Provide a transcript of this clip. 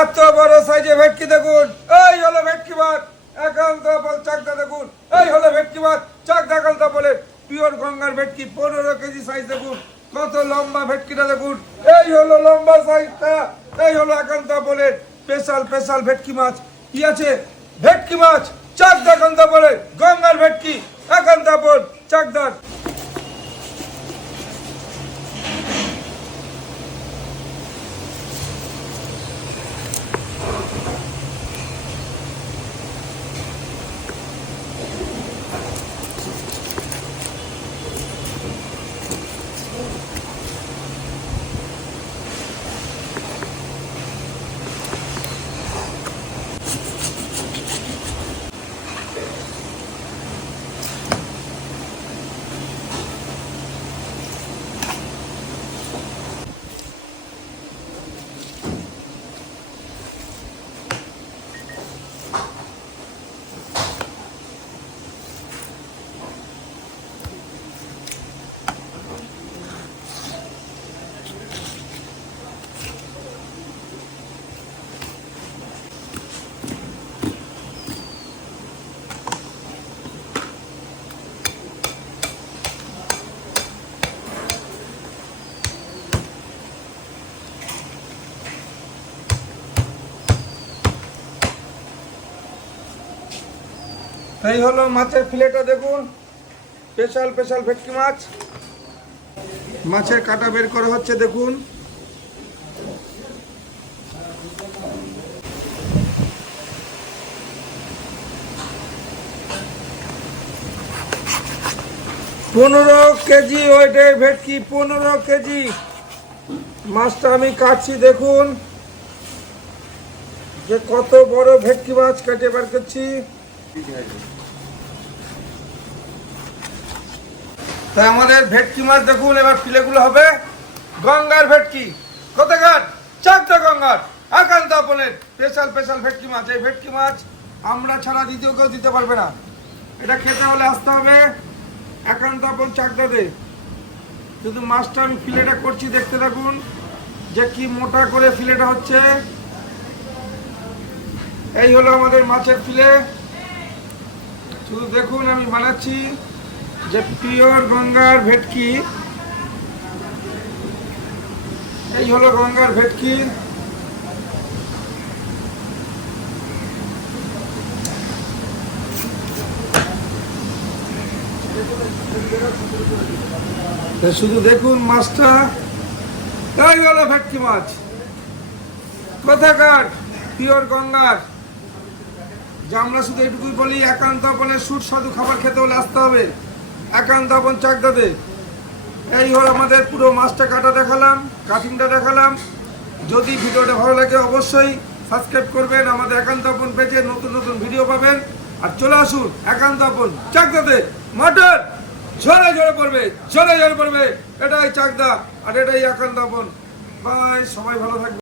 এত বড় সাইজে ভেটকি দেখুন। এই হলো ভেটকি মাছ। একান্ত বল চাকদা দেখুন। এই হলো ভেটকি মাছ। চাকদা একান্ত বলে পিওর গঙ্গার ভেটকি, পনেরো কেজি সাইজ দেখুন। কত লম্বা ভেটকিটা দেখুন। এই হলো লম্বা সাইজটা এই হলো একান্ত বলে স্পেশাল স্পেশাল ভেটকি মাছ। কি আছে? ভেটকি মাছ। চাকদা একান্ত বলে গঙ্গার ভেটকি একান্ত বল চাকদার এই হলো মাছের ফিলেটা দেখুন। স্পেশাল স্পেশাল ভেটকি মাছ। মাছের কাটা বের করা হচ্ছে, দেখুন। পনেরো কেজি ওয়েটের ভেটকি, পনেরো কেজি। মাছটা আমি কাটছি, দেখুন। যে কত বড় ভেটকি মাছ কেটে বার করছি। তাই আমাদের ভেটকি মাছ দেখুন, এবার ফিলেগুলো হবে গঙ্গার ভেটকি। কোথাকার? চারটা গঙ্গার। আপনের স্পেশাল স্পেশাল ভেটকি মাছ। এই ভেটকি মাছ আমরা ছাড়া দ্বিতীয় কেউ দিতে পারবে না। এটা খেতে হলে আসতে হবে একান্ত আপন চাকদাতে। শুধু মাছটা আমি ফিলেটা করছি, দেখতে থাকুন যে কি মোটা করে ফিলেটা হচ্ছে। এই হলো আমাদের মাছের ফিলে। শুধু দেখুন, আমি বানাচ্ছি যে পিওর গঙ্গার ভেটকি। এই হলো গঙ্গার ভেটকি। শুধু দেখুন মাছটা। তাই হলো ভেটকি মাছ। কোথাকার? পিওর গঙ্গার। যে আমরা শুধু এটুকুই বলি, একান্ত আপনের সুস্বাদু খাবার খেতে হলে আসতে হবে। একান্ত আপন চাকদাতে এই হলো আমাদের পুরো মাছটা কাটা দেখালাম কাটিংটা দেখালাম। যদি ভিডিওটা ভালো লাগে অবশ্যই সাবস্ক্রাইব করবেন, আমাদের একান্ত আপন পেজে নতুন নতুন ভিডিও পাবেন। আর চলে আসুন, একান্ত আপন চাকদাতে মাটন ঝরে ঝরে পড়বে, ঝরে ঝরে পড়বে। এটাই চাকদা আর এটাই একান্ত আপন। বাই, সবাই ভালো থাকবে